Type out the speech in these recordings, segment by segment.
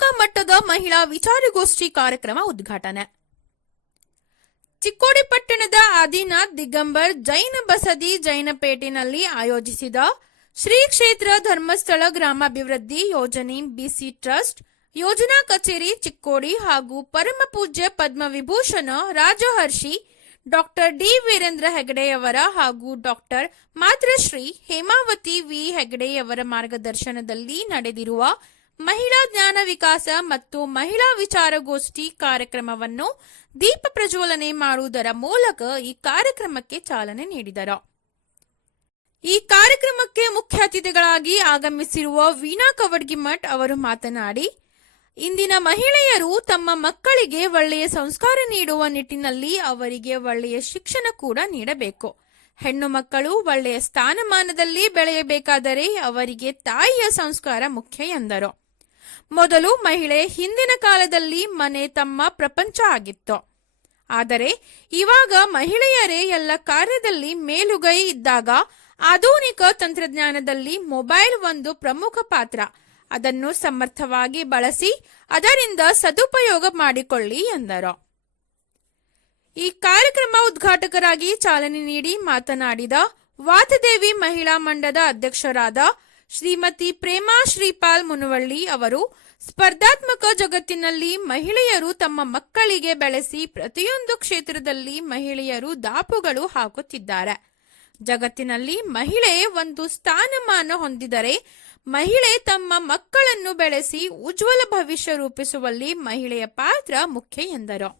ತಾಲೂಕಾ ಮಟ್ಟದ ಮಹಿಳಾ ವಿಚಾರಗೋಷ್ಠಿ ಕಾರ್ಯಕ್ರಮ ಉದ್ಘಾಟನೆ. ಚಿಕ್ಕೋಡಿ ಪಟ್ಟಣದ ಆದಿನಾಥ್ ದಿಗಂಬರ್ ಜೈನ ಬಸದಿ ಜೈನಪೇಟೆನಲ್ಲಿ ಆಯೋಜಿಸಿದ ಶ್ರೀ ಕ್ಷೇತ್ರ ಧರ್ಮಸ್ಥಳ ಗ್ರಾಮಾಭಿವೃದ್ಧಿ ಯೋಜನೆ ಬಿಸಿ ಟ್ರಸ್ಟ್, ಯೋಜನಾ ಕಚೇರಿ ಚಿಕ್ಕೋಡಿ ಹಾಗೂ ಪರಮ ಪೂಜ್ಯ ಪದ್ಮವಿಭೂಷಣ ರಾಜಹರ್ಷಿ, ಡಾಕ್ಟರ್ ಡಿ ವೀರೇಂದ್ರ ಹೆಗಡೆಯವರ ಹಾಗೂ ಡಾಕ್ಟರ್ ಮಾತೃಶ್ರೀ ಹೇಮಾವತಿ ವಿ ಹೆಗಡೆಯವರ ಮಾರ್ಗದರ್ಶನದಲ್ಲಿ ನಡೆದಿರುವ ಮಹಿಳಾ ಜ್ಞಾನ ವಿಕಾಸ ಮತ್ತು ಮಹಿಳಾ ವಿಚಾರಗೋಷ್ಠಿ ಕಾರ್ಯಕ್ರಮವನ್ನು ದೀಪ ಪ್ರಜ್ವಲನೆ ಮಾಡುವುದರ ಮೂಲಕ ಈ ಕಾರ್ಯಕ್ರಮಕ್ಕೆ ಚಾಲನೆ ನೀಡಿದರು. ಈ ಕಾರ್ಯಕ್ರಮಕ್ಕೆ ಮುಖ್ಯ ಅತಿಥಿಗಳಾಗಿ ಆಗಮಿಸಿರುವ ವೀಣಾ ಕವಡ್ಗಿಮಠ್ ಅವರು ಮಾತನಾಡಿ, ಇಂದಿನ ಮಹಿಳೆಯರು ತಮ್ಮ ಮಕ್ಕಳಿಗೆ ಒಳ್ಳೆಯ ಸಂಸ್ಕಾರ ನೀಡುವ ನಿಟ್ಟಿನಲ್ಲಿ ಅವರಿಗೆ ಒಳ್ಳೆಯ ಶಿಕ್ಷಣ ಕೂಡ ನೀಡಬೇಕು. ಹೆಣ್ಣು ಮಕ್ಕಳು ಒಳ್ಳೆಯ ಸ್ಥಾನಮಾನದಲ್ಲಿ ಬೆಳೆಯಬೇಕಾದರೆ ಅವರಿಗೆ ತಾಯಿಯ ಸಂಸ್ಕಾರ ಮುಖ್ಯ ಎಂದರು. ಮೊದಲು ಮಹಿಳೆ ಹಿಂದಿನ ಕಾಲದಲ್ಲಿ ಮನೆ ತಮ್ಮ ಪ್ರಪಂಚ ಆಗಿತ್ತು. ಆದರೆ ಇವಾಗ ಮಹಿಳೆಯರೇ ಎಲ್ಲ ಕಾರ್ಯದಲ್ಲಿ ಮೇಲುಗೈ ಇದ್ದಾಗ ಆಧುನಿಕ ತಂತ್ರಜ್ಞಾನದಲ್ಲಿ ಮೊಬೈಲ್ ಒಂದು ಪ್ರಮುಖ ಪಾತ್ರ. ಅದನ್ನು ಸಮರ್ಥವಾಗಿ ಬಳಸಿ ಅದರಿಂದ ಸದುಪಯೋಗ ಮಾಡಿಕೊಳ್ಳಿ ಎಂದರು. ಈ ಕಾರ್ಯಕ್ರಮ ಉದ್ಘಾಟಕರಾಗಿ ಚಾಲನೆ ನೀಡಿ ಮಾತನಾಡಿದ ವಾತದೇವಿ ಮಹಿಳಾ ಮಂಡದ ಅಧ್ಯಕ್ಷರಾದ ಶ್ರೀಮತಿ ಪ್ರೇಮಾ ಶ್ರೀಪಾಲ್ ಮುನವಳ್ಳಿ ಅವರು ಸ್ಪರ್ಧಾತ್ಮಕ ಜಗತ್ತಿನಲ್ಲಿ ಮಹಿಳೆಯರು ತಮ್ಮ ಮಕ್ಕಳಿಗೆ ಬೆಳೆಸಿ ಪ್ರತಿಯೊಂದು ಕ್ಷೇತ್ರದಲ್ಲಿ ಮಹಿಳೆಯರು ದಾಪುಗಳು ಹಾಕುತ್ತಿದ್ದಾರೆ. ಜಗತ್ತಿನಲ್ಲಿ ಮಹಿಳೆ ಒಂದು ಸ್ಥಾನಮಾನ ಹೊಂದಿದರೆ ಮಹಿಳೆ ತಮ್ಮ ಮಕ್ಕಳನ್ನು ಬೆಳೆಸಿ ಉಜ್ವಲ ಭವಿಷ್ಯ ರೂಪಿಸುವಲ್ಲಿ ಮಹಿಳೆಯ ಪಾತ್ರ ಮುಖ್ಯ ಎಂದರು.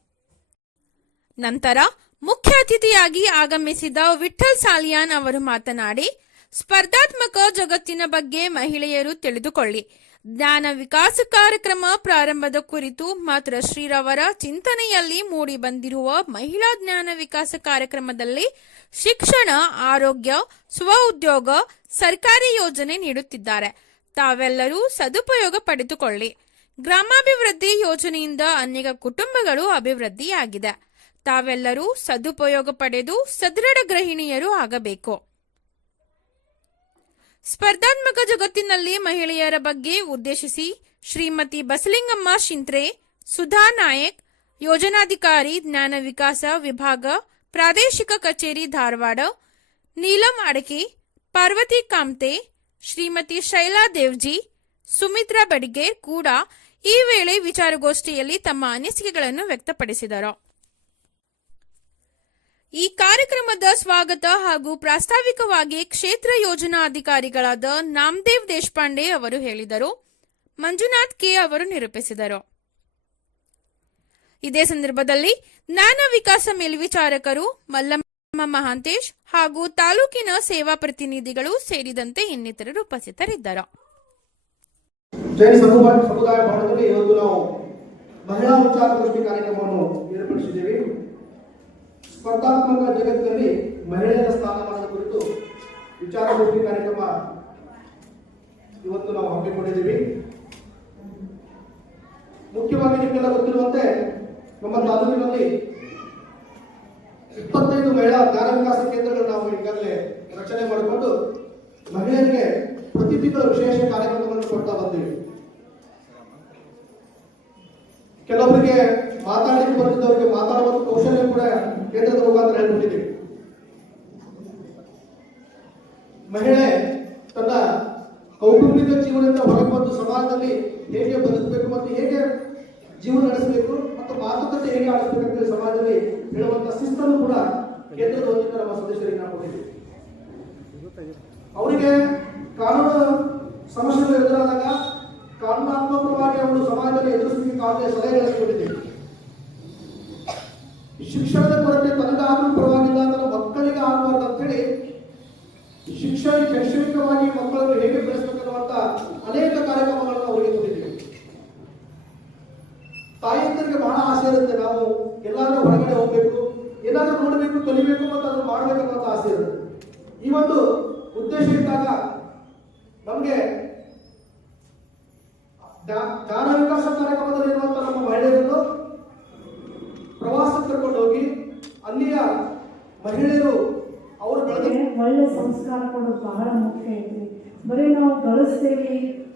ನಂತರ ಮುಖ್ಯ ಅತಿಥಿಯಾಗಿ ಆಗಮಿಸಿದ ವಿಠಲ್ ಸಾಲಿಯಾನ್ ಅವರು ಮಾತನಾಡಿ ಸ್ಪರ್ಧಾತ್ಮಕ ಜಗತ್ತಿನ ಬಗ್ಗೆ ಮಹಿಳೆಯರು ತಿಳಿದುಕೊಳ್ಳಿ. ಜ್ಞಾನ ವಿಕಾಸ ಕಾರ್ಯಕ್ರಮ ಪ್ರಾರಂಭದ ಕುರಿತು ಮಾತ್ರ ಶ್ರೀರವರ ಚಿಂತನೆಯಲ್ಲಿ ಮೂಡಿ ಬಂದಿರುವ ಮಹಿಳಾ ಜ್ಞಾನ ವಿಕಾಸ ಕಾರ್ಯಕ್ರಮದಲ್ಲಿ ಶಿಕ್ಷಣ, ಆರೋಗ್ಯ, ಸ್ವ ಉದ್ಯೋಗ, ಸರ್ಕಾರಿ ಯೋಜನೆ ನೀಡುತ್ತಿದ್ದಾರೆ. ತಾವೆಲ್ಲರೂ ಸದುಪಯೋಗ ಪಡೆದುಕೊಳ್ಳಿ. ಗ್ರಾಮಾಭಿವೃದ್ಧಿ ಯೋಜನೆಯಿಂದ ಅನೇಕ ಕುಟುಂಬಗಳು ಅಭಿವೃದ್ಧಿಯಾಗಿದೆ. ತಾವೆಲ್ಲರೂ ಸದುಪಯೋಗ ಪಡೆದು ಸದೃಢ ಗೃಹಿಣಿಯರು ಆಗಬೇಕು. ಸ್ಪರ್ಧಾತ್ಮಕ ಜಗತ್ತಿನಲ್ಲಿ ಮಹಿಳೆಯರ ಬಗ್ಗೆ ಉದ್ದೇಶಿಸಿ ಶ್ರೀಮತಿ ಬಸಲಿಂಗಮ್ಮ ಶಿಂತ್ರೆ, ಸುಧಾ ನಾಯಕ್, ಯೋಜನಾಧಿಕಾರಿ ಜ್ಞಾನ ವಿಕಾಸ ವಿಭಾಗ, ಪ್ರಾದೇಶಿಕ ಕಚೇರಿ ಧಾರವಾಡ, ನೀಲಂ ಅಡಕೆ, ಪಾರ್ವತಿ ಕಾಮ್ತೆ, ಶ್ರೀಮತಿ ಶೈಲಾ ದೇವ್ಜಿ, ಸುಮಿತ್ರಾ ಬಡಿಗೇರ್ ಕೂಡ ಈ ವೇಳೆ ವಿಚಾರಗೋಷ್ಠಿಯಲ್ಲಿ ತಮ್ಮ ಅನಿಸಿಕೆಗಳನ್ನು ವ್ಯಕ್ತಪಡಿಸಿದರು. ಈ ಕಾರ್ಯಕ್ರಮದ ಸ್ವಾಗತ ಹಾಗೂ ಪ್ರಾಸ್ತಾವಿಕವಾಗಿ ಕ್ಷೇತ್ರ ಯೋಜನಾ ಅಧಿಕಾರಿಗಳಾದ ನಾಮದೇವ್ ದೇಶಪಾಂಡೆ ಅವರು ಹೇಳಿದರು. ಮಂಜುನಾಥ್ ಕೆ ಅವರು ನಿರೂಪಿಸಿದರು. ಇದೇ ಸಂದರ್ಭದಲ್ಲಿ ಜ್ಞಾನ ವಿಕಾಸ ಮೇಲ್ವಿಚಾರಕರು ಮಲ್ಲಮ್ಮ ಮಹಾಂತೇಶ್ ಹಾಗೂ ತಾಲೂಕಿನ ಸೇವಾ ಪ್ರತಿನಿಧಿಗಳು ಸೇರಿದಂತೆ ಇನ್ನಿತರರು ಉಪಸ್ಥಿತರಿದ್ದರು. ಮಹಿಳಾ ಕಾರ್ಯಕ್ರಮವನ್ನು ಏರ್ಪಡಿಸಿದ್ದೇವೆ. ಸ್ಪರ್ಧಾತ್ಮಕ ಜಗತ್ತಿನಲ್ಲಿ ಮಹಿಳೆಯರ ಸ್ಥಾನಮಾನದ ಕುರಿತು ವಿಚಾರಗೋಷ್ಠಿ ಕಾರ್ಯಕ್ರಮ ಇವತ್ತು ನಾವು ಹಮ್ಮಿಕೊಂಡಿದ್ದೀವಿ. ಮುಖ್ಯವಾಗಿ ನಿಮಗೆಲ್ಲ ಗೊತ್ತಿರುವಂತೆ ನಮ್ಮ ತಾಲೂಕಿನಲ್ಲಿ ಇಪ್ಪತ್ತೈದು ಮಹಿಳಾ ಜ್ಞಾನ ವಿಕಾಸ ನಾವು ಈಗಾಗಲೇ ರಚನೆ ಮಾಡಿಕೊಂಡು ಮಹಿಳೆಯರಿಗೆ ಪ್ರತಿ ತಿಂಗಳು ವಿಶೇಷ ಕಾರ್ಯಕ್ರಮಗಳನ್ನು ಕೊಡ್ತಾ ಬಂದೀವಿ. ಕೆಲವರಿಗೆ ಮಾತಾಡಲಿಕ್ಕೆ ಬರ್ತಿದ್ದವರಿಗೆ ಮಾತಾಡುವ ಕೌಶಲ್ಯ ಕೂಡ ಕೇಂದ್ರದ ಮುಖಾಂತರ ಹೇಳ್ಬಿಟ್ಟಿದ್ದೀವಿ ಮಹಿಳೆ ತನ್ನ ಕೌಟುಂಬಿಕ ಜೀವನದಿಂದ ಹೊರಗೆ ಬಂದು ಸಮಾಜದಲ್ಲಿ ಹೇಗೆ ಬದುಕಬೇಕು ಮತ್ತು ಹೇಗೆ ಜೀವನ ನಡೆಸಬೇಕು ಮತ್ತು ಮಾತುಕತೆ ಹೇಗೆ ಆಡಿಸಬೇಕು ಅಂತ ಸಮಾಜದಲ್ಲಿ ಹೇಳುವಂತಹ ಶಿಸ್ತನ್ನು ಕೂಡ ಕೇಂದ್ರದ ವತಿಯಿಂದ ನಮ್ಮ ಸದಸ್ಯರಿಗೆ ನಾವು ಅವರಿಗೆ ಕಾನೂನು ಸಮಸ್ಯೆಗಳು ಎದುರಾದಾಗ ಕಾನೂನಾತ್ಮಕವಾಗಿ ಅವರು ಸಮಾಜದಲ್ಲಿ ಎದುರಿಸಲಿಕ್ಕೆ ಸಲಹೆಗಳನ್ನು ಕೊಟ್ಟಿದ್ದೀವಿ ಶಿಕ್ಷಣದ ಕೊರತೆ ತನಗಾದ್ರೂ ಪರವಾಗಿಲ್ಲ ಅಂತ ಮಕ್ಕಳಿಗೆ ಆಗಬಾರ್ದು ಅಂತೇಳಿ ಶಿಕ್ಷಣ ಶೈಕ್ಷಣಿಕವಾಗಿ ಮಕ್ಕಳನ್ನು ಹೇಗೆ ಬೆಳೆಸಬೇಕನ್ನುವಂತ ಅನೇಕ ಕಾರ್ಯಕ್ರಮಗಳನ್ನು ಅವರಿಗೆ ಕೊಟ್ಟಿದ್ದೀವಿ ತಾಯಿಯಂದರಿಗೆ ಬಹಳ ಆಸೆ ಇರುತ್ತೆ. ನಾವು ಎಲ್ಲಾದ್ರೂ ಹೊರಗಡೆ ಹೋಗ್ಬೇಕು, ಏನಾದ್ರೂ ನೋಡಬೇಕು, ಕಲಿಬೇಕು ಮತ್ತು ಅದನ್ನು ಮಾಡಬೇಕು ಅನ್ನೋ ಆಸೆ ಇರುತ್ತೆ. ಈ ಒಂದು ಉದ್ದೇಶ ಇದ್ದಾಗ ನಮಗೆ ಜ್ಞಾನ ವಿಕಾಸ ಕಾರ್ಯಕ್ರಮದಲ್ಲಿ ಇರುವಂತಹ ನಮ್ಮ ಮಹಿಳೆಯರನ್ನು ಅಲ್ಲಿಯ ಮಹಿಳೆಯರು ಅವರು ಒಳ್ಳೆ ಸಂಸ್ಕಾರ ಕೊಡೋದು ಬಹಳ ಮುಖ್ಯ ಐತಿ ಬರೀ ನಾವು ಕಳಿಸ್ತೇವೆ,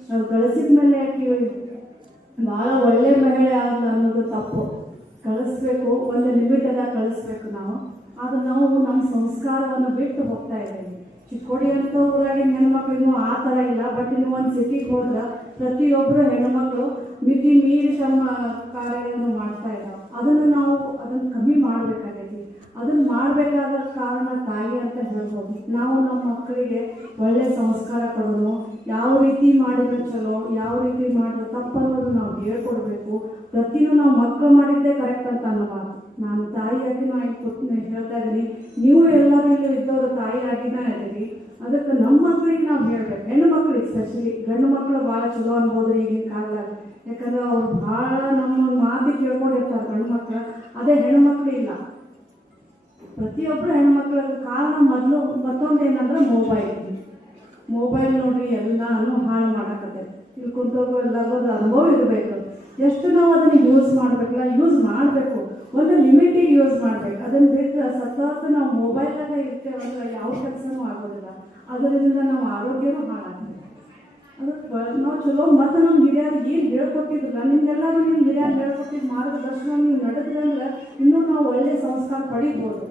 ನಾವು ಕಳಿಸಿದ ಮೇಲೆ ಯಾಕೆ ಬಹಳ ಒಳ್ಳೆ ಮಹಿಳೆ ಆಗಲ್ಲ ಅನ್ನೋದು ತಪ್ಪು. ಕಳಿಸ್ಬೇಕು, ಒಂದು ಲಿಮಿಟ್ ಎಲ್ಲ ಕಳಿಸ್ಬೇಕು ನಾವು. ಆದ್ರೆ ನಾವು ನಮ್ಮ ಸಂಸ್ಕಾರವನ್ನು ಬಿಟ್ಟು ಹೋಗ್ತಾ ಇದ್ದೀವಿ. ಚಿಕ್ಕೋಡಿ ಅಂತ ಊರಾಗಿ ಹೆಣ್ಮಕ್ಳು ಇನ್ನೂ ಆ ಥರ ಇಲ್ಲ ಬಟ್ ಇನ್ನು ಒಂದು ಸಿಟಿಗೆ ಹೋದ್ರೆ ಪ್ರತಿಯೊಬ್ಬರು ಹೆಣ್ಮಕ್ಳು ಮಿತಿ ಮೀರಿ ತಮ್ಮ ಕಾರ್ಯಗಳನ್ನು ಮಾಡ್ತಾ ಇದ್ದಾರೆ ಅದನ್ನು ನಾವು ಅದನ್ನು ಕಮ್ಮಿ ಮಾಡಬೇಕಾಗೈತಿ ಅದನ್ನು ಮಾಡಬೇಕಾದ ಕಾರಣ ತಾಯಿ ಅಂತ ಹೇಳ್ಬೋದು. ನಾವು ನಮ್ಮ ಮಕ್ಕಳಿಗೆ ಒಳ್ಳೆ ಸಂಸ್ಕಾರ ಕೊಡೋದು, ಯಾವ ರೀತಿ ಮಾಡಿದ್ರೆ ಚಲೋ, ಯಾವ ರೀತಿ ಮಾಡಿದ್ರೆ ತಪ್ಪನ್ನೋದು ನಾವು ಹೇಳ್ಕೊಡ್ಬೇಕು. ಪ್ರತಿಯೂ ನಾವು ಮಕ್ಕಳು ಮಾಡಿದ್ದೇ ಕರೆಕ್ಟ್ ಅಂತ ಅನ್ನಬಾರ್ದು ನಾನು ತಾಯಿಯಾಗಿ ನಾನು ಹೇಳ್ತಾ ಇದ್ದೀನಿ. ನೀವು ಎಲ್ಲರೂ ಇಲ್ಲಿ ಇದ್ದವರು ತಾಯಿಯಾಗಿನೇ ಇದ್ದೀರಿ. ಅದಕ್ಕೆ ನಮ್ಮ ಮಕ್ಕಳಿಗೆ ನಾವು ಹೇಳ್ಬೇಕು. ಹೆಣ್ಣು ಮಕ್ಕಳಿಗೆ ಸ್ಪೆಷಲಿ ಗಂಡು ಮಕ್ಕಳು ಭಾಳ ಚಲೋ ಅನ್ಬೋದು ಈಗಿನ ಕಾಲದಾಗ. ಯಾಕಂದ್ರೆ ಅವ್ರು ಭಾಳ ನಮ್ಮ ಮಾತಿ ಕೇಳ್ಕೊಂಡಿರ್ತಾರೆ. ಮೊಬೈಲ್ ಮೊಬೈಲ್ ನೋಡಿ ಎಲ್ಲಾನು ಹಾಳು ಮಾಡಕತ್ತೆ. ಇಲ್ಲಿ ಕುಂತೋಗು ಅದು ಅನುಭವ ಇರಬೇಕು. ಎಷ್ಟು ನಾವು ಅದನ್ನು ಯೂಸ್ ಮಾಡಬೇಕಲ್ಲ ಯೂಸ್ ಮಾಡಬೇಕು. ಒಂದು ಲಿಮಿಟಿಗೆ ಯೂಸ್ ಮಾಡ್ಬೇಕು. ಅದನ್ನು ಬಿಟ್ಟರೆ ಸತತ ನಾವು ಮೊಬೈಲಾಗ ಇರ್ತೇವೆ ಅಂದ್ರೆ ಯಾವ ಕೆಲಸನೂ ಆಗೋದಿಲ್ಲ. ಅದರಿಂದ ನಾವು ಆರೋಗ್ಯನೂ ಹಾಳಾಗ್ತದೆ. ಅದಕ್ಕೆ ನಾವು ಚಲೋ ಮತ್ತು ನಮ್ಮ ಹಿರಿಯರಿಗೆ ಏನು ಹೇಳ್ಕೊಟ್ಟಿದ್ರಲ್ಲ, ನಿಮ್ಗೆಲ್ಲರೂ ನಿಮ್ಮ ಹಿರಿಯರು ಹೇಳ್ಕೊಟ್ಟಿದ್ದು ಮಾರ್ಗದರ್ಶನ ನೀವು ನಡೆದ್ರಂದ್ರೆ ಇನ್ನೂ ನಾವು ಒಳ್ಳೆಯ ಸಂಸ್ಕಾರ ಪಡಿಬೋದು.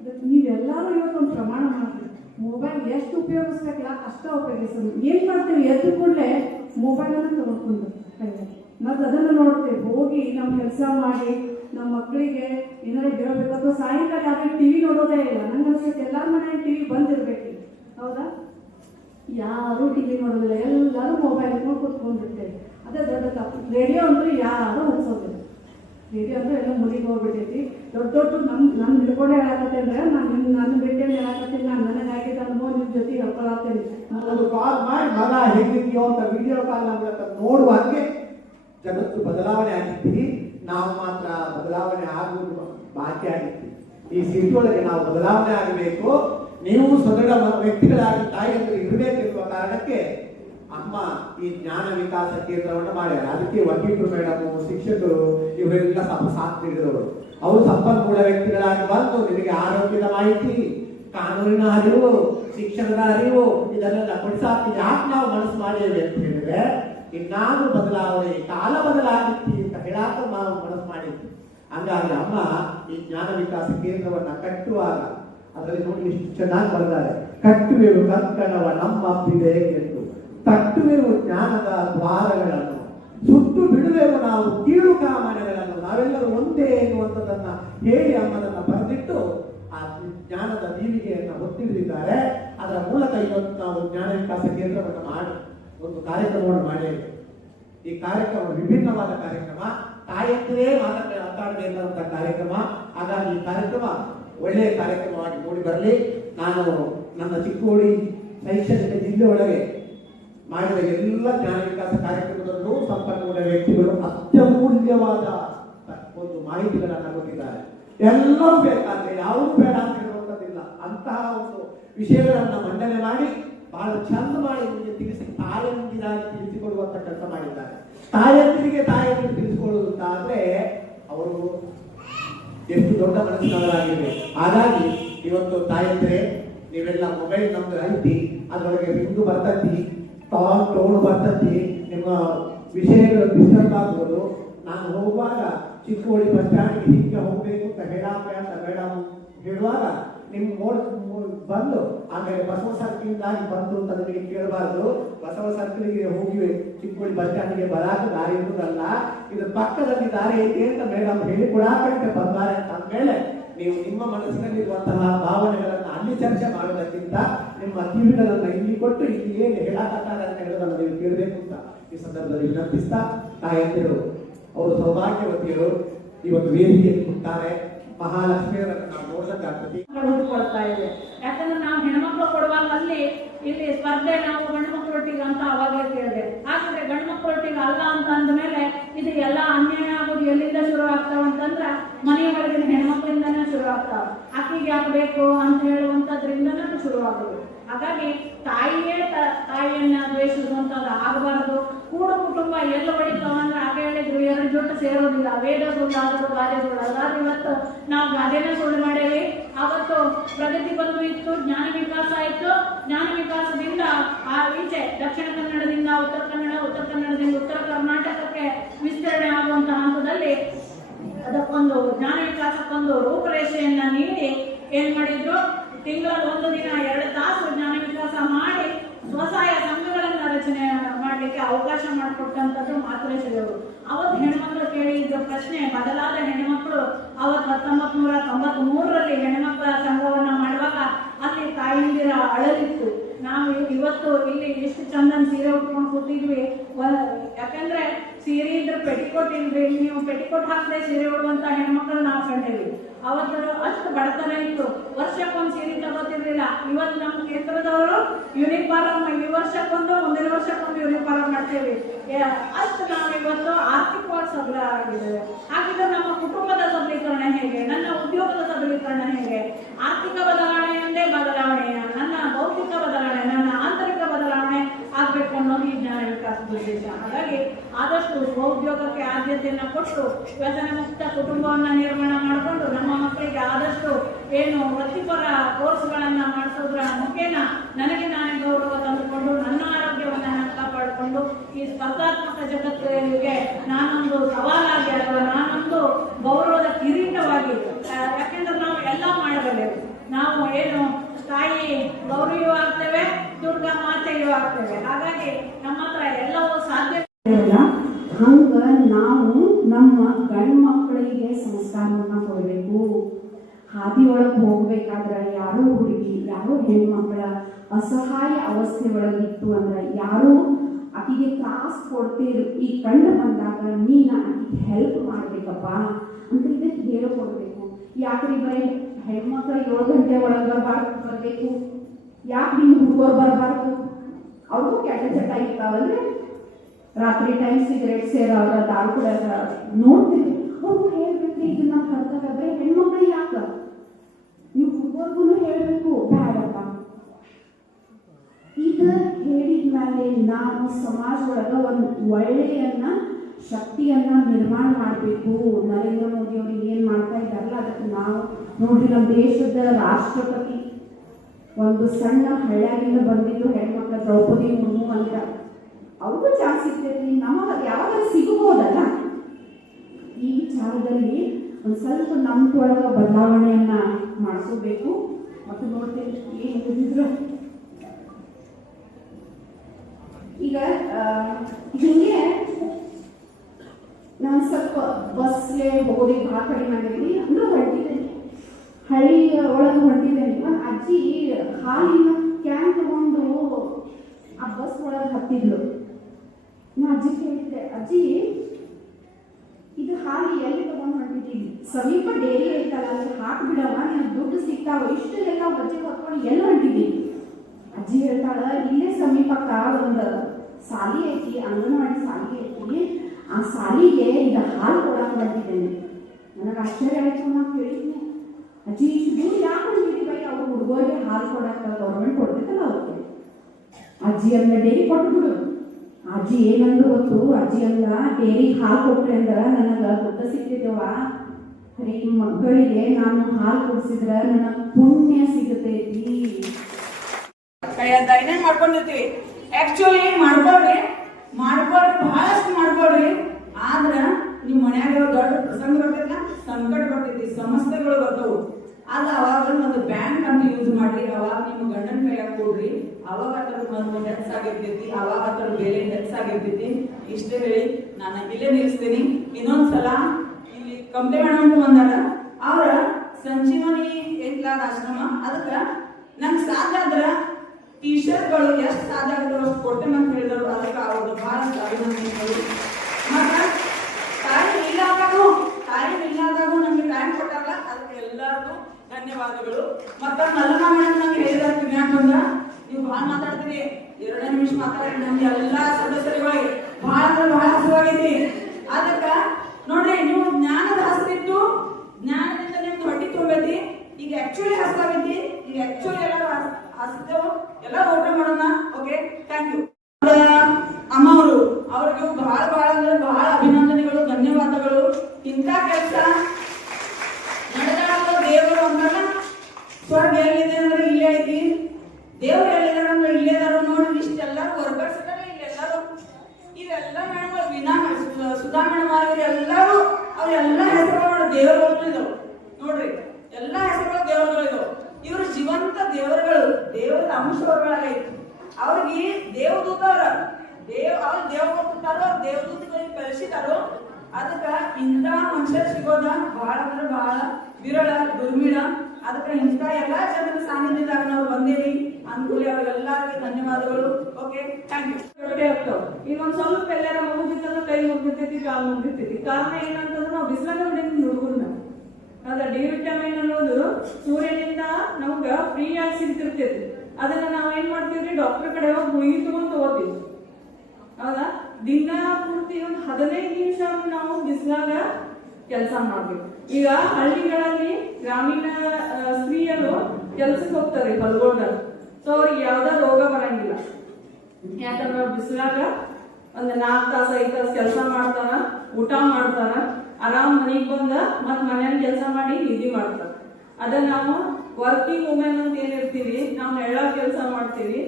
ಅದಕ್ಕೆ ನೀವೆಲ್ಲರೂ ಇವತ್ತೊಂದು ಪ್ರಮಾಣ ಮಾಡ್ತೀವಿ ಮೊಬೈಲ್ ಎಷ್ಟು ಉಪಯೋಗಿಸ್ಬೇಕಲ್ಲ ಅಷ್ಟೇ ಉಪಯೋಗಿಸೋದು. ಏನು ಮಾಡ್ತೀವಿ? ಎದ್ದು ಕೂಡಲೇ ಮೊಬೈಲನ್ನು ತಗೊಂಡ್ಕೊಂಡು ಮತ್ತು ಅದನ್ನು ನೋಡ್ತೇವೆ. ಹೋಗಿ ನಮ್ಮ ಕೆಲಸ ಮಾಡಿ, ನಮ್ಮ ಮಕ್ಕಳಿಗೆ ಏನಾದ್ರು ಹೇಳ್ಬೇಕು ಅಥವಾ ಸಾಯಂಕಾಲ ಯಾರಿಗೆ ಟಿ ವಿ ನೋಡೋದೇ ಇಲ್ಲ. ನಂಗೆ ಅನ್ಸುತ್ತೆ ಎಲ್ಲರ ಮನೆಯಲ್ಲಿ ಟಿ ವಿ ಬಂದಿರ್ಬೇಕು. ಹೌದಾ? ಯಾರು ಟಿ ವಿ ನೋಡೋದಿಲ್ಲ. ಎಲ್ಲರೂ ಮೊಬೈಲ್ ಕೂತ್ಕೊಂಡಿರ್ತೇವೆ ಅದೇ ದೊಡ್ಡ ತಪ್ಪು. ರೇಡಿಯೋ ಅಂದ್ರೆ ಯಾರು ಹಚ್ಚೋದಿಲ್ಲ ರೇಡಿಯೋ ಅಂದ್ರೆ ಎಲ್ಲ ಮುನಿಗೆ ಹೋಗ್ಬಿಟ್ಟೈತಿ ದೊಡ್ಡ ದೊಡ್ಡ ನಮ್ಮ ನನ್ನ ಹಿಡ್ಕೊಂಡೇ ಹೇಳಕತ್ತೆ ಅಂದ್ರೆ ನಾನು ನಿಮ್ಮ ನನ್ನ ಬಿಟ್ಟೇನೆ ಹೇಳಕತ್ತೀನಿ ನಾನು ನನಗೆ ಆಗಿದ್ದ ಅನುಭವ ನಿಮ್ಮ ಜೊತೆ ಹೇಳ್ಕೊಳತ್ತೇನೆ. ಒಂದು ಕಾಲ್ ಮಾಡಿ ಮಗ ಹೇಗಿದ್ಯೋ ಅಂತ ವಿಡಿಯೋ ಕಾಲ್ ನೋಡುವ ಹಾಗೆ. ಜಗತ್ತು ಬದಲಾವಣೆ ಆಗಿದ್ದೀವಿ ನಾವು ಮಾತ್ರ ಬದಲಾವಣೆ ಆಗುವುದು ಬಾಕಿ ಆಗಿರ್ತೀವಿ ಈ ಸಿಟಿ ಒಳಗೆ ನಾವು ಬದಲಾವಣೆ ಆಗಬೇಕು. ನೀವು ಸದೃಢ ವ್ಯಕ್ತಿಗಳಾಗಿ ವ್ಯಕ್ತಿಗಳಾಗಿ ತಾಯಿಯಂದ್ರೆ ಇರಬೇಕೆಂಬ ಕಾರಣಕ್ಕೆ ಅಮ್ಮ, ಈ ಜ್ಞಾನ ವಿಕಾಸ ಕೇಂದ್ರವನ್ನು ಮಾಡ್ಯಾರ ಅದಕ್ಕೆ ವಕೀಲರು ಮೇಡಮ್ ಶಿಕ್ಷಕರು, ಇವರೆಲ್ಲ ಸಾಥ್ ನೀಡಿದವರು. ಅವರು ಸಂಪನ್ಮೂಲ ವ್ಯಕ್ತಿಗಳಾಗಿ ಬಂದು ನಿಮಗೆ ಆರೋಗ್ಯದ ಮಾಹಿತಿ, ಕಾನೂನಿನ ಅರಿವು, ಶಿಕ್ಷಣದ ಅರಿವು, ಇದನ್ನೆಲ್ಲ ಕೊಡಿಸಾಕ ಯಾಕೆ ನಾವು ಮನಸ್ಸು ಮಾಡಿದ್ದೇವೆ ಅಂತ ಹೇಳಿದ್ರೆ ಇನ್ನಾನು ಬದಲಾವಣೆ ಕಾಲ ಬದಲಾಗಿತ್ತಿ ಅಂತ ಹೇಳಾಕ ನಾವು ಮನಸ್ಸು ಮಾಡಿದ್ವಿ. ಹಂಗಾಗಿ ಅಮ್ಮ, ಈ ಜ್ಞಾನ ವಿಕಾಸ ಕೇಂದ್ರವನ್ನ ಕಟ್ಟುವಾಗ, ಅದರಲ್ಲಿ ನೋಡಿ ಎಷ್ಟು ಚೆನ್ನಾಗಿ ಬರೆದಾರೆ. ಕಟ್ಟುವೆವು ಕಂಕಣವ ನಮ್ಮಪ್ಪಿದೆ ತಟ್ಟುವೆವು ಜ್ಞಾನದ ದ್ವಾರಗಳನ್ನು, ಸುಟ್ಟು ಬಿಡುವೆವು ನಾವು ಕೀಳು ಕಾಮನೆಗಳನ್ನು. ನಾವೆಲ್ಲರೂ ಒಂದೇ ಎನ್ನುವಂಥದ್ದನ್ನ ಹೇಳಿ ಅಮ್ಮನನ್ನ ಬರೆದಿಟ್ಟು ಆ ಜ್ಞಾನದ ದೀವಿಗೆಯನ್ನು ಹೊತ್ತಿಳಿದಿದ್ದಾರೆ ಅದರ ಮೂಲಕ ಇವತ್ತು ನಾವು ಜ್ಞಾನ ವಿಕಾಸ ಕೇಂದ್ರವನ್ನು ಮಾಡಿ, ಒಂದು ಕಾರ್ಯಕ್ರಮವನ್ನು ಮಾಡಿದ್ದೇವೆ ಈ ಕಾರ್ಯಕ್ರಮ ವಿಭಿನ್ನವಾದ ಕಾರ್ಯಕ್ರಮ, ತಾಯಂದಿರೇ ಮಾತನ್ನೇ ಮಾತಾಡಬೇಕಾದಂತಹ ಕಾರ್ಯಕ್ರಮ. ಹಾಗಾಗಿ ಈ ಕಾರ್ಯಕ್ರಮ ಒಳ್ಳೆಯ ಕಾರ್ಯಕ್ರಮವಾಗಿ ಮೂಡಿ ಬರಲಿ. ನಾನು ನನ್ನ ಚಿಕ್ಕೋಡಿ ಶೈಕ್ಷಣಿಕ ಜಿಲ್ಲೆ ಒಳಗೆ ಮಾಡಿದ ಎಲ್ಲ ಜ್ಞಾನ ವಿಕಾಸ ಕಾರ್ಯಕ್ರಮದಲ್ಲೂ ಸಂಪನ್ಮೂಲ ವ್ಯಕ್ತಿಗಳು ಅತ್ಯಮೂಲ್ಯವಾದ ಒಂದು ಮಾಹಿತಿಗಳನ್ನು ಕೊಟ್ಟಿದ್ದಾರೆ. ಎಲ್ಲವೂ ಬೇಕಾದ್ರೆ ಯಾವುದು ಬೇಡ ಅಂತ ಹೇಳುವಂಥದ್ದಿಲ್ಲ. ಅಂತಹ ಒಂದು ವಿಷಯಗಳನ್ನ ಮಂಡನೆ ಮಾಡಿ, ಬಹಳ ಚಂದ ಮಾಡಿ ನಿಮಗೆ ತಿಳಿಸಿ, ತಾಯಂದಿರಾಗಿ ತಿಳಿಸಿಕೊಡುವಂತ ಕೆಲಸ ಮಾಡಿದ್ದಾರೆ. ತಾಯಂದಿರಿಗೆ ತಾಯಂದಿರು ತಿಳಿಸಿಕೊಳ್ಳುವುದು ಅವರು ಎಷ್ಟು ದೊಡ್ಡ ಮನಸ್ಸಿನವರಾಗಿವೆ ಹಾಗಾಗಿ ಇವತ್ತು ತಾಯಂದ್ರೆ, ನೀವೆಲ್ಲ ಮೊಬೈಲ್ ನಂಬರ್ ಐತಿ ಅದರೊಳಗೆ ರಿಂಗು ಬರ್ತತಿ ಟಾಲ್ ತೋಳು ಬರ್ತತಿ ನಿಮ್ಮ ವಿಷಯಗಳು ಡಿಸ್ಟರ್ಬ್ ಆಗ್ಬೋದು ನಾನು ಹೋಗುವಾಗ ಚಿಕ್ಕೋಡಿ ಬಸ್ ಸ್ಟ್ಯಾಂಡ್ಗೆ ಹಿಂಗೆ ಹೋಗಬೇಕು ಅಂತ ಹೇಳಾಕೆ ಅಂತ ಬೇಡ ಹೇಳುವಾಗ ನಿಮ್ ನೋಡ್ ಬಂದು, ಆಮೇಲೆ ಬಸವ ಸರ್ಕಲ್ಗಾಗಿ ಬಂತು ಅಂತ ನಿಮಗೆ ಕೇಳಬಾರ್ದು. ಬಸವ ಸರ್ಕಲ್ಗೆ ಹೋಗಿ ಚಿಕ್ಕೋಡಿ ಬಸ್ ಸ್ಟ್ಯಾಂಡ್ಗೆ ಬರಾಕ ದಾರಿ ಇರುವುದಲ್ಲ. ಇದು ಪಕ್ಕದಲ್ಲಿ ದಾರಿ ಐತಿ ಅಂತ ಮೇಡಮ್ ಹೇಳಿ ಕೊಡಾಕಂತೆ ಬಂದಾರೆ ಅಂತ ಅಂದ್ಮೇಲೆ ನೀವು ನಿಮ್ಮ ಮನಸ್ಸಿನಲ್ಲಿರುವಂತಹ ಭಾವನೆಗಳನ್ನು ಅಲ್ಲಿ ಚರ್ಚೆ ಮಾಡೋದಕ್ಕಿಂತ ನಿಮ್ಮ ಕಿವಿಗಳನ್ನ ಇಲ್ಲಿ ಕೊಟ್ಟು ಇಲ್ಲಿ ಏನು ಹೇಳಾಕತ್ತಾರೆ ಅಂತ ಹೇಳೋದನ್ನ ನೀವು ಕೇಳಬೇಕು ಅಂತ ಈ ಸಂದರ್ಭದಲ್ಲಿ ವಿನಂತಿಸ್ತಾ, ತಾಯಂದಿರು, ಅವರು ಸೌಭಾಗ್ಯವತಿಯರು ಇವತ್ತು ವೇದಿಕೆಯಲ್ಲಿ ಕೊಟ್ಟಾರೆ ಮಹಾಲಕ್ಷ್ಮಿಯರನ್ನು ನಾವು ಇದೆ ಯಾಕಂದ್ರೆ ನಾವು ಹೆಣ್ಮಕ್ಳು ಕೊಡುವಾಗ ಅಲ್ಲಿ ಇಲ್ಲಿ ಸ್ಪರ್ಧೆ ನಾವು ಗಂಡು ಮಕ್ಕಳೊಟ್ಟಿಗೆ ಅಂತ ಅವಾಗ ಕೇಳಿದೆ. ಹಾಗಾದ್ರೆ ಗಂಡು ಮಕ್ಕಳೊಟ್ಟಿಗೆ ಅಲ್ಲ ಅಂತ ಅಂದ್ಮೇಲೆ ಇದು ಎಲ್ಲ ಅನ್ಯಾಯ ಆಗೋದು ಎಲ್ಲಿಂದ ಶುರು ಆಗ್ತಾವ ಅಂತಂದ್ರ ಮನೆಯೊಳಗಿನ ಹೆಣ್ಮಕ್ಳಿಂದನೇ ಶುರು ಆಗ್ತಾವ. ಆಕಿಗೆ ಯಾಕೆ ಬೇಕು ಅಂತ ಹೇಳುವಂತದ್ರಿಂದನೇ ಶುರು ಆಗೋದು ಹಾಗಾಗಿ ತಾಯಿಯೇ ತಾಯಿಯನ್ನ ದ್ವೇಷಿಸುವಂತದ್ದು ಆಗಬಾರದು. ಕೂಡ ಕುಟುಂಬ ಎಲ್ಲ ಹೊಡಿತಾವ ಅಂದ್ರೆ ಆಗ ಹೇಳಿದ್ರು, ಎರಡು ಜೊತೆ ಸೇರೋದಿಲ್ಲ. ವೇದ ಸುಳ್ಳಾದರೂ ಗಾದೆ ಮತ್ತು ಇವತ್ತು ನಾವು ಗಾದೆನ ಸುಳ್ಳು ಮಾಡೇವಿ. ಅವತ್ತು ಪ್ರಗತಿ ಬಂದು ಇತ್ತು, ಜ್ಞಾನ ವಿಕಾಸ ಆಯ್ತು. ಜ್ಞಾನ ವಿಕಾಸದಿಂದ ಆ ಈಚೆ ದಕ್ಷಿಣ ಕನ್ನಡದಿಂದ ಉತ್ತರ ಕನ್ನಡ, ಉತ್ತರ ಕನ್ನಡದಿಂದ ಉತ್ತರ ಕರ್ನಾಟಕಕ್ಕೆ ವಿಸ್ತರಣೆ ಆಗುವಂತಹ ಹಂತದಲ್ಲಿ ಅದಕ್ಕೊಂದು ಜ್ಞಾನ ವಿಕಾಸಕ್ಕೊಂದು ರೂಪರೇಷೆಯನ್ನ ನೀಡಿ ಏನ್ ಮಾಡಿದ್ರು? ತಿಂಗಳಲ್ಲಿ ಒಂದು ದಿನ, ಎರಡು ತಾಸು ಜ್ಞಾನ ವಿಕಾಸ ಮಾಡಿ ಸ್ವಸಹಾಯ ಸಂಘಗಳನ್ನ ರಚನೆ ಮಾಡಲಿಕ್ಕೆ ಅವಕಾಶ ಮಾಡಿಕೊಟ್ಟಂತದ್ದು ಮಾತೃಶ್ರೀಯವರು ಅವತ್ ಹೆಣ್ಮಕ್ಳು ಕೇಳಿದ ಪ್ರಶ್ನೆ, ಬದಲಾದ ಹೆಣ್ಮಕ್ಳು ಅವತ್ ಹತ್ತೊಂಬತ್ ನೂರ ತೊಂಬತ್ ಮೂರರಲ್ಲಿ ಹೆಣ್ಮಕ್ಳ ಸಂಘವನ್ನ ಮಾಡುವಾಗ ಅಲ್ಲಿ ತಾಯಿಂದಿರ ಅಳಲಿತ್ತು. ನಾವು ಇವತ್ತು ಇಲ್ಲಿ ಎಷ್ಟು ಚಂದನ್ ಸೀರೆ ಉಟ್ಕೊಂಡು ಕೂತಿದ್ವಿ. ಯಾಕಂದ್ರೆ ಸೀರೆ ಇದ್ರೆ ಪೆಟಿಕೋಟ್ ಇಲ್ರಿ? ನೀವು ಪೆಟಿಕೋಟ್ ಹಾಕದೆ ಸೀರೆ ಉಡುವಂತ ಹೆಣ್ಮಕ್ಳು ನಾವು ಕಂಡೇವಿ. ಅವತ್ತು ಅಷ್ಟು ಬಡತನ ಇತ್ತು. ವರ್ಷಕ್ಕೊಂದು ಸೀರೆ ತಗೋತಿರ್ಲಿಲ್ಲ. ಇವತ್ತು ನಮ್ಮ ಕೇಂದ್ರದವರು ಯೂನಿಫಾರ್ಮ್ ಈ ವರ್ಷಕ್ಕೊಂದು, ಮುಂದಿನ ವರ್ಷಕ್ಕೊಂದು ಯೂನಿಫಾರ್ಮ್ ಮಾಡ್ತೇವೆ. ಅಷ್ಟು ನಾವು ಇವತ್ತು ಆರ್ಥಿಕವಾಗಿ ಸಬಲ ಆಗಿದ್ದೇವೆ. ಹಾಗಿದ್ರೆ ನಮ್ಮ ಕುಟುಂಬದ ಸಬಲೀಕರಣ ಹೇಗೆ? ನನ್ನ ಉದ್ಯೋಗದ ಸಬಲೀಕರಣ ಹೇಗೆ? ಆರ್ಥಿಕ ಬದಲಾವಣೆ. ನನ್ನ ಭೌತಿಕ ಬದಲಾವಣೆ, ನನ್ನ ಆಂತರಿಕ ಬದಲಾವಣೆ. ಆಗ್ಬೇಕು ಅನ್ನೋದು ಈ ಜ್ಞಾನ ವಿಕಾಸದ ಉದ್ದೇಶ. ಹಾಗಾಗಿ ಆದಷ್ಟು ಸ್ವಉದ್ಯೋಗಕ್ಕೆ ಆದ್ಯತೆಯನ್ನು ಕೊಟ್ಟು ವ್ಯಸನ ಮುಕ್ತ ಕುಟುಂಬವನ್ನು ನಿರ್ಮಾಣ ಮಾಡಿಕೊಂಡು ನಮ್ಮ ಮಕ್ಕಳಿಗೆ ಆದಷ್ಟು ಏನು ವೃತ್ತಿಪರ ಕೋರ್ಸ್ಗಳನ್ನು ಮಾಡಿಸೋದ್ರ ಮುಖೇನ ನನಗೆ ನಾನೇ ಗೌರವ ತಂದುಕೊಂಡು ನನ್ನ ಆರೋಗ್ಯವನ್ನು ನಾನು ಕಾಪಾಡಿಕೊಂಡು ಈ ಸ್ಪರ್ಧಾತ್ಮಕ ಜಗತ್ತಿಗೆ ನಾನೊಂದು ಸವಾಲಾಗಿ ಅಥವಾ ನಾನೊಂದು ಗೌರವದ ಕಿರೀಟವಾಗಿ ಯಾಕೆಂದ್ರೆ ನಾವು ಎಲ್ಲ ಮಾಡಬಲ್ಲೆವು. ನಾವು ಏನು ತಾಯಿ ಗೌರವ ಆಗ್ತೇವೆ ದುರ್ಗಾ ಮಾತೆಯೂ ಆಗ್ತೇವೆ ಹಾಗಾಗಿ ನಮ್ಮ ಹತ್ರ ಎಲ್ಲವೂ ಸಾಧ್ಯ ಹಂಗ ನಾವು ನಮ್ಮ ಗಂಡು ಮಕ್ಕಳಿಗೆ ಸಂಸ್ಕಾರವನ್ನ ಕೊಡಬೇಕು. ಹಾದಿ ಒಳಗೆ ಹೋಗ್ಬೇಕಾದ್ರೆ ಯಾರೋ ಹುಡುಗಿ, ಯಾರೋ ಹೆಣ್ಮಕ್ಳ ಅಸಹಾಯ ಅವಸ್ಥೆ ಒಳಗಿತ್ತು ಅಂದ್ರೆ ಯಾರು ಆಕಿಗೆ ತ್ರಾಸ್ ಕೊಡ್ತೀರಿ ಈ ಕಂಡು ಬಂದಾಗ ನೀನ ಆಕಿಗೆ ಹೆಲ್ಪ್ ಮಾಡ್ಬೇಕಪ್ಪ ಅಂತ ಇದಕ್ಕೆ ಹೇಳ್ಕೊಡ್ಬೇಕು. ಯಾಕ್ರಿ ಬರೀ ಹೆಣ್ಮಕ್ಳು ಏಳು ಗಂಟೆ ಒಳಗೆ ಬರಬೇಕು? ಯಾಕೆ ನೀವು ಹುಡುಗರು ಬರಬಾರ್ದು? ಅವ್ರಿಗೂ ಕೆಟ್ಟ ಚಟ ಇರ್ತಾವಲ್ರಿ ರಾತ್ರಿ ಟೈಮ್ ಸಿಗರೇಟ್ ಸೇರೋರ ದಾರು ಕೂಡ ನೋಡ್ತೀವಿ ಅವ್ರು ಹೇಳ್ಬೇಕು ಇದನ್ನ ಕರ್ತವ್ಯ ಹೆಣ್ಮಕ್ಳು ಯಾಕ? ನೀವು ಹುಡುಗರ್ಗು ಹೇಳ್ಬೇಕು, ಬ್ಯಾಡಪ್ಪ. ಹೇಳಿದ ಮೇಲೆ ನಾವು ಸಮಾಜ ಒಳಗ ಒಂದು ಒಳ್ಳೆಯನ್ನ, ಶಕ್ತಿಯನ್ನ ನಿರ್ಮಾಣ ಮಾಡಬೇಕು. ನರೇಂದ್ರ ಮೋದಿ ಅವರು ಏನ್ ಮಾಡ್ತಾ ಇದ್ದಾರಲ್ಲ ಅದಕ್ಕೆ ನಾವು ನೋಡ್ರಿ ನಮ್ಮ ದೇಶದ ರಾಷ್ಟ್ರಪತಿ ಒಂದು ಸಣ್ಣ ಹಳ್ಳಿಯಾಗಿಂದ ಬಂದಿದ್ದು ಹೆಣ್ಮಕ್ಳ ದ್ರೌಪದಿ ಮುರ್ಮು ಅಂತ ಅವ್ರಿಗೂ ಚಾನ್ಸ್ ಸಿಗ್ತೈತಿ ನಮಗೆ ಯಾವಾಗ ಸಿಗಬಹುದಲ್ಲ? ಈ ವಿಚಾರದಲ್ಲಿ ಒಂದು ಸ್ವಲ್ಪ ನಮ್ಮೊಳಗ ಬದಲಾವಣೆಯನ್ನ ಮಾಡಿಸಬೇಕು ಮತ್ತು ನೋಡ್ತೀವಿ ಏನು ಹೇಳಿದ್ರು. ಈಗ ಹಿಂಗೆ ನಾನು ಸ್ವಲ್ಪ ಬಸ್ಗೆ ಹೋಗೋದು ಭಾಳ ಕಡಿಮೆ ಆಗಿದ್ದೀನಿ ಅಂದ್ರೆ ಹೊರಟಿದ್ದೇನೆ ಹಳ್ಳಿ ಒಳಗೆ ಹೊಂಟಿದ್ದೇನೆ ಒಂದು ಅಜ್ಜಿ ಹಾಲಿನ ಕ್ಯಾನ್ ತಗೊಂಡು ಆ ಬಸ್ ಒಳಗೆ ಹತ್ತಿದ್ಲು ನಾ ಅಜ್ಜಿ ಕೇಳಿದ್ದೆ, ಅಜ್ಜಿ, ಇದು ಹಾಲು ಎಲ್ಲಿ ತಗೊಂಡು ಹೊಂಟಿದ್ದೀವಿ ಸಮೀಪ ಡೇರಿ ಐತಲ್ಲ, ಅಲ್ಲಿ ಹಾಕ್ಬಿಡವ ನೀನು ದುಡ್ಡು ಸಿಗ್ತಾವ ಇಷ್ಟು ಎಲ್ಲ ಬಜ್ಜೆ ಹೊತ್ಕೊಂಡು ಎಲ್ಲಿ ಹೊಂಟಿದ್ದೀನಿ ಅಜ್ಜಿ ಹೇಳ್ತಾಳ, ಇಲ್ಲೇ ಸಮೀಪಕ್ಕ ಒಂದು ಸಾಲಿ ಐತಿ, ಅಂಗನವಾಡಿ ಸಾಲಿ ಐತಿ. ಆ ಸಾಲಿಗೆ ಈಗ ಹಾಲು ಕೊಡಕ್ ಬಂದಿದ್ದೇನೆ. ನನಗೆ ಆಶ್ಚರ್ಯ ಆಯ್ತು ಅಂತ ಕೇಳಿದ್ನೆ ಅಜ್ಜಿ ಯಾಕೆ ಬೈ ಅವ್ರು ಹುಡುಗರಿಗೆ ಹಾಲು ಕೊಡಕ್ಕ ಗೌರ್ಮೆಂಟ್ ಕೊಡ್ಬೇಕಲ್ಲ ಅವ್ರಿಗೆ? ಅಜ್ಜಿ ಅಂದ್ರೆ ಡೇರಿ ಕೊಟ್ಬಿಡು ಅಜ್ಜಿ ಏನಂದ್ರು ಗೊತ್ತು, ಅಜ್ಜಿ ಅಂದ ಡೇರಿ ಹಾಲು ಕೊಟ್ರೆ ಅಂದ್ರ ನನಗೆ ಗೊತ್ತ ಸಿಕ್ತಿದ್ದವ ಈ ಮಕ್ಕಳಿಗೆ ನಾನು ಹಾಲು ಕುಡಿಸಿದ್ರ ನನ್ನ ಪುಣ್ಯ ಸಿಗತೈತಿ. ಏನೇ ಮಾಡ್ಕೊಂಡಿರ್ತೀವಿ? ಆಕ್ಚುಲಿ ಮಾಡ್ಕೊಳ್ರಿ ಮಾಡ್ಕೊಳ್ರಿ ಬಹಳಷ್ಟು ಮಾಡ್ಕೊಳ್ರಿ ಆದ್ರ ನಿಮ್ಮ ಮನ್ಯಾಗ ದೊಡ್ಡ ಪ್ರಸಂಗ ಬರ್ತೈತಲ್ಲ ಸಂಕಟ ಬರ್ತೈತಿ, ಸಮಸ್ಯೆಗಳು ಬರ್ತವು. ಅದ ಅವಾಗ ಒಂದು ಬ್ಯಾಂಕ್ ಅಂತ ಯೂಸ್ ಮಾಡ್ರಿ, ಅವಾಗ ನಿಮ್ಮ ಗಂಡನ ಕೈಯಾಗ ಕೊಡ್ರಿ, ಅವಾಗ ಅದ್ರ ಒಂದು ಹೆಚ್ಚಾಗಿರ್ತೈತಿ ಅವಾಗ ಅದ್ರ ಬೆಲೆ ಹೆಚ್ಚಾಗಿರ್ತೈತಿ ಇಷ್ಟೇ ಹೇಳಿ, ನಾನು ಇಲ್ಲೇ ನಿಲ್ಲಿಸ್ತೀನಿ ಇನ್ನೊಂದ್ಸಲ ಇಲ್ಲಿ ಕಂಪ್ಲೇಂಟ್ ಅಂತ ಬಂದಾರ. ಅವ್ರ ಸಂಜೀವನಿ ಏನ್ಲಾದ ಆಶ್ರಮ. ಅದಕ್ಕ ನಂಗೆ ಸಾಧ್ಯ ಆದ್ರ ಟಿ ಶರ್ಟ್ಗಳು ಎಷ್ಟು ಸಾಧ್ಯ ಆಗ್ತಾವ ಅಷ್ಟು ಕೊಟ್ಟೆ ಅಂತ ಹೇಳಿದ್ರು ಅದಕ್ಕೆ ಅವ್ರದ್ದು ಬಹಳಷ್ಟು ಅಭಿನಂದನೆಗಳು ಮತ್ತೆ ಟೈಮ್ ಇಲ್ಲಾದಾಗೂ ಟೈಮ್ ಇಲ್ಲಾದಾಗೂ ನಮ್ಗೆ ಟೈಮ್ ಕೊಟ್ಟಾರಲ್ಲ ಅದಕ್ಕೆ ಎಲ್ಲರಿಗೂ ಧನ್ಯವಾದಗಳು ಮತ್ತೆ ಮಲ್ಲಮ್ಮ ಮೇಡಮ್ ನಂಗೆ ಹೇಳಿದ ಕಿವ್ಯಾಕ್ ಬಂದ ನೀವು ಭಾಳ ಮಾತಾಡ್ತೀರಿ ಎರಡನೇ ನಿಮಿಷ ಮಾತಾಡಿ ನಮ್ಗೆ ಎಲ್ಲಾ ಸದಸ್ಯರುಗಳಿಗೆ ಭಾಳ ಅಂದ್ರೆ ಭಾಳ ಹಸುವಾಗೈತಿ ಅದಕ್ಕ ನೋಡ್ರಿ ನೀವು ಜ್ಞಾನದ ಹಸಿರಿತ್ತು ಜ್ಞಾನದಿಂದ ನಿಮ್ದು ಹೊಟ್ಟಿ ತುಂಬೈತಿ ಈಗ ಆಕ್ಚುಲಿ ಹಸುವಾಗೈತಿ ಈಗ ಆಕ್ಚುಲಿ ಎಲ್ಲ ಹಸಿದವು ಎಲ್ಲ ಊಟ ಮಾಡೋಣ ಓಕೆ ಥ್ಯಾಂಕ್ ಯು ಅಮ್ಮ ಅವರು ಅವ್ರಿಗೂ ಬಹಳ ಬಹಳ ಅಂದ್ರೆ ಬಹಳ ಅಭಿನಂದನೆಗಳು ಧನ್ಯವಾದಗಳು ಇಂಥ ಕೆಲಸ ನಡೆದಾಡುವ ದೇವರು ಅಂದಾಗ ಸ್ವರ್ಗ ಎಲ್ಲಿದೆ ಅಂದ್ರೆ ಇಲ್ಲೇ ಐತಿ. ದೇವ್ರು ಎಲ್ಲಿದಾರ ಅಂದ್ರೆ ಇಲ್ಲೇ ನೋಡಿ ಇಷ್ಟೆಲ್ಲರೂ ವರ್ಕರ್ಸ್ ಇದಾರೆ ಇಲ್ಲೆಲ್ಲರೂ ಇವೆಲ್ಲ ಮೇಡಮ್ ವಿನಾ, ಸುಧಾ ಎಲ್ಲರೂ ಅವ್ರ ಅವ್ರೆಲ್ಲ ಹೆಸರುಗಳು ದೇವರುಗಳು ಇದಾವೆ. ನೋಡ್ರಿ, ಎಲ್ಲ ಹೆಸರುಗಳು ದೇವರುಗಳು ಇದಾವೆ. ಇವರು ಜೀವಂತ ದೇವರುಗಳು, ದೇವರ ಅಂಶಗಳಾಗೈತಿ ಅವ್ರಿಗೆ ದೇವದೂತ ಅವ್ರ. ದೇವ್, ಅವ್ರು ದೇವ್ ಕೊಟ್ಟಿರ್ತಾರೋ ಅವ್ರ ದೇವದೂತಗಳಿಗೆ ಕಳಿಸಿದಾರೋ, ಅದಕ್ಕ ಇಂಥ ಮನುಷ್ಯರು ಸಿಗೋದ. ಬಹಳ ಅಂದ್ರೆ ಬಹಳ ವಿರಳ, ದುರ್ಮಿಳ. ಅದಕ್ಕೆ ಇಂಥ ಎಲ್ಲಾ ಜನರ ಸಾನ್ನಿಧ್ಯದಾಗ ನಾವು ಬಂದೇವಿ ಅನುಕೂಲ ಅವ್ರಿಗೆಲ್ಲರಿಗೂ ಧನ್ಯವಾದಗಳು. ಓಕೆ ಥ್ಯಾಂಕ್ ಯು ಇನ್ನೊಂದು ಆಗ್ತಾವ ಈಗ ಒಂದ್ ಸ್ವಲ್ಪ ಎಲ್ಲಾರ ಮುಗಿದಿತ್ತಂದ್ರೆ ಕೈ ಕಾಲು ಮುಗಿತೈತಿ ಕಾರಣ ಏನಂತಂದ್ರೆ ನಾವು ಬಿಸಿಲಾಗ ಹೊಡಿತೀವಿ ನಾವು ಅದ ಡಿ ವಿಟಮಿನ್ ಅನ್ನೋದು ಸೂರ್ಯನಿಂದ ನಮ್ಗ ಫ್ರೀ ಆಗಿ ಸಿಗ್ತಿರ್ತೈತಿ. ಅದನ್ನ ನಾವ್ ಏನ್ ಮಾಡ್ತೀವ್ರಿ? ಡಾಕ್ಟರ್ ಕಡೆ ಹೋಗಿ ಗುಳಿಗೆ ತಗೊಂಡ್ ತಗೋತೀವಿ. ಹೌದಾ? ದಿನ ಪೂರ್ತಿ ಒಂದು ಹದಿನೈದು ನಿಮಿಷ ನಾವು ಬಿಸಿಲಾಗ ಕೆಲಸ ಮಾಡ್ಬೇಕು. ಈಗ ಹಳ್ಳಿಗಳಲ್ಲಿ ಗ್ರಾಮೀಣ ಸ್ತ್ರೀಯರು ಕೆಲ್ಸಕ್ಕೆ ಹೋಗ್ತಾರೆ ಹೊಲ್ಗೊಳ್ದಾಗ ಸೊ ಅವ್ರಿಗೆ ಯಾವ್ದೋ ರೋಗ ಬರಂಗಿಲ್ಲ. ಯಾಕಂದ್ರೆ ಬಿಸಿಲಾಗ ಒಂದು ನಾಲ್ಕು ತಾಸು, ಐದು ತಾಸು ಕೆಲಸ ಮಾಡ್ತಾರ, ಊಟ ಮಾಡ್ತಾರ, ಆರಾಮ್ ಮನೆಗ್ ಬಂದ ಮತ್ ಮನ್ಯಾಗ ಕೆಲಸ ಮಾಡಿ ನಿದ್ದೆ ಮಾಡ್ತಾರ. ಅದ ನಾವು ವರ್ಕಿಂಗ್ ವುಮೆನ್ ಅಂತ ಏನಿರ್ತೀವಿ ನಾವು ನೆಳ ಕೆಲಸ ಮಾಡ್ತೀವಿ.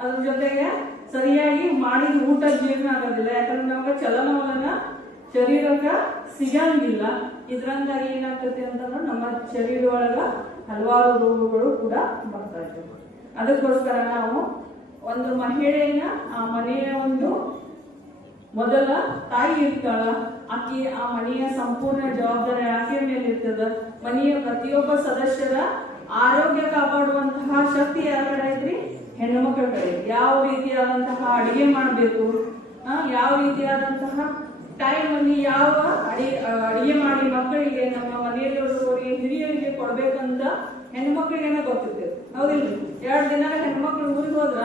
ಅದ್ರ ಜೊತೆಗೆ ಸರಿಯಾಗಿ ಮಾಡಿದ ಊಟ ಜೀರ್ಣ ಆಗೋದಿಲ್ಲ. ಯಾಕಂದ್ರೆ ನಮ್ಗೆ ಚಲನವಲನ ಶರೀರಕ್ಕ ಸಿಗಂಗಿಲ್ಲ. ಇದರಿಂದಾಗಿ ಏನಾಗ್ತೈತಿ ಅಂತಂದ್ರೆ ನಮ್ಮ ಶರೀರ ಹಲವಾರು ರೋಗಗಳು ಕೂಡ ಬರ್ತಾ ಇರ್ತವೆ ಅದಕ್ಕೋಸ್ಕರ ನಾವು ಒಂದು ಮಹಿಳೆಯನ್ನ, ಆ ಮನೆಯ ಒಂದು ಮೊದಲ ತಾಯಿ ಇರ್ತಾಳ, ಆಕೆ ಆ ಮನೆಯ ಸಂಪೂರ್ಣ ಜವಾಬ್ದಾರಿ ಆಕೆಯ ಮೇಲೆ ಇರ್ತದ. ಮನೆಯ ಪ್ರತಿಯೊಬ್ಬ ಸದಸ್ಯರ ಆರೋಗ್ಯ ಕಾಪಾಡುವಂತಹ ಶಕ್ತಿ ಯಾರ ಕಡೆ ಐತ್ರಿ? ಹೆಣ್ಣು ಕಡೆ. ಯಾವ ರೀತಿಯಾದಂತಹ ಅಡಿಗೆ ಮಾಡಬೇಕು ಯಾವ ರೀತಿಯಾದಂತಹ ಟೈಮ್ ಅಲ್ಲಿ ಯಾವ ಅಡಿ ಅಡಿಗೆ ಮಾಡಿ ಮಕ್ಕಳಿಗೆ ನಮ್ಮ ಮನೆಯಲ್ಲಿರುವವರಿಗೆ ಹಿರಿಯರಿಗೆ ಕೊಡ್ಬೇಕಂತ ಹೆಣ್ಣು ಗೊತ್ತಿರ್ತೇವೆ ಹೌದಿಲ್ಲ ಎರಡು ದಿನ ಹೆಣ್ಮಕ್ಳು ಊರಿಗೆ ಹೋದ್ರ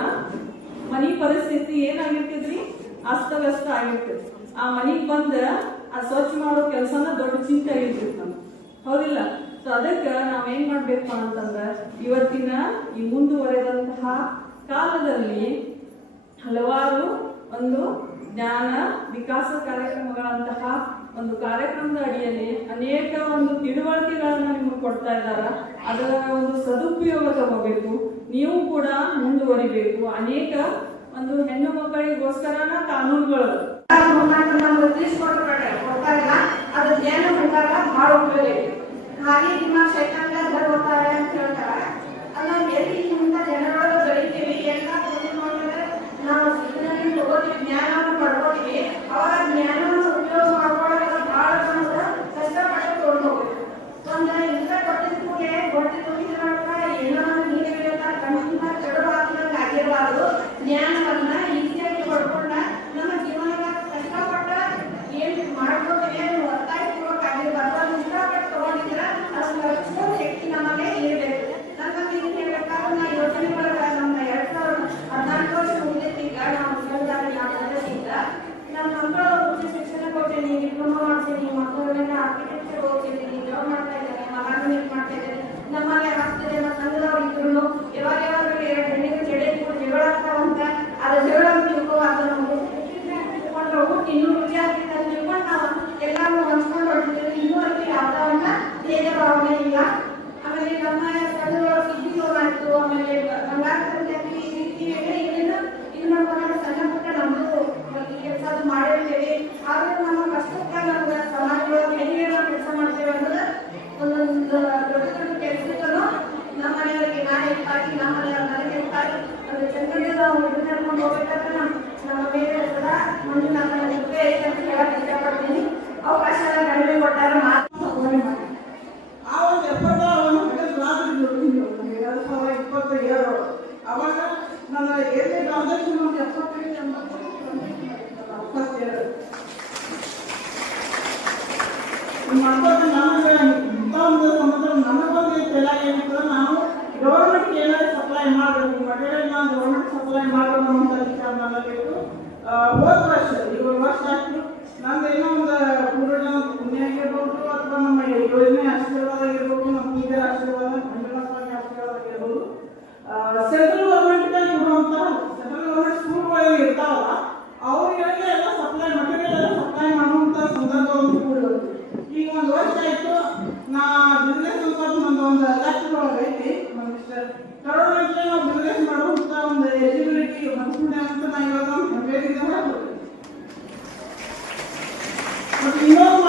ಮನಿ ಪರಿಸ್ಥಿತಿ ಏನಾಗಿರ್ತೈತ್ರಿ? ಅಸ್ತವ್ಯಸ್ತ ಆಗಿರ್ತೈತಿ. ಆ ಮನಿಗ್ ಬಂದ ಆ ಸ್ವಚ್ಛ ಮಾಡೋ ಕೆಲಸನ ದೊಡ್ಡ ಚಿಂತೆ ಆಗಿರ್ತೈತಿ ನಮ್ಗೆ. ಹೌದಿಲ್ಲ? ಸೊ ಅದಕ್ಕೆ ನಾವ್ ಏನ್ ಮಾಡ್ಬೇಕು ಅಂತಂದ್ರೆ ಇವತ್ತಿನ ಈ ಮುಂದುವರೆದಂತಹ ಕಾಲದಲ್ಲಿ ಹಲವಾರು ಒಂದು ಜ್ಞಾನ, ವಿಕಾಸ ಕಾರ್ಯಕ್ರಮಗಳಂತಹ ಒಂದು ಕಾರ್ಯಕ್ರಮದ ಅಡಿಯಲ್ಲಿ ಅನೇಕ ಒಂದು ತಿಳುವಳಿಕೆಗಳನ್ನು ನಿಮಗೆ ಕೊಡ್ತಾ ಇದ್ದಾರ. ಅದರ ಒಂದು ಸದುಪಯೋಗ ತಗೋಬೇಕು. ನೀವು ಕೂಡ ಮುಂದುವರಿಬೇಕು. ಅನೇಕ ಒಂದು ಹೆಣ್ಣು ಮಕ್ಕಳಿಗೋಸ್ಕರನ ಕಾನೂನುಗಳು. ತಿಳಿಸ್ಕೊಡ್ತಾರೆ ಹಾಗೆ ನಿಮ್ಮ ಶೈತಾನ್ಗ ಸಪ್ಲೈ ಮಾಡಬೇಕು. ಮಟೀರಿಯಲ್ ನಾನು ಗೌರ್ಮೆಂಟ್ ಸಪ್ಲೈ ಮಾಡಬೇಕು ಅಂತ ವಿಚಾರ ಮಾಡಬೇಕು ಹೋದ ವರ್ಷ ಈ ವರ್ಷ ಆಯ್ತು. ನಂದು ಏನೋ ಒಂದು ಪೂರ್ಣ ಪುಣ್ಯ ಆಗಿರ್ಬೋದು ಅಥವಾ ನಮ್ಮ ಯೋಜನೆ ಆಶೀರ್ವಾದ ಆಗಿರ್ಬೋದು, ನಮ್ಮ ಪೂಜೆ ಆಶೀರ್ವಾದ ಮಂಜುನಾಥ ಆಶೀರ್ವಾದ ಆಗಿರ್ಬೋದು. ಸೆಂಟ್ರಲ್ ಗೌರ್ಮೆಂಟ್ಗೆ ಇರುವಂತಹ ಸೆಂಟ್ರಲ್ ಗೌರ್ಮೆಂಟ್ ಸ್ಕೂಲ್ಗಳಲ್ಲಿ ಇರ್ತಾವಲ್ಲ ಅವ್ರಿಗೆ ಎಲ್ಲ ಸಪ್ಲೈ ಮಟೀರಿಯಲ್ ಎಲ್ಲ ಸಪ್ಲೈ ಮಾಡುವಂಥ ಸಂದರ್ಭ ಒಂದು ಕೂಡಿರುತ್ತೆ ಈಗ ಒಂದು ವರ್ಷ ಆಯ್ತು. ನಾ No.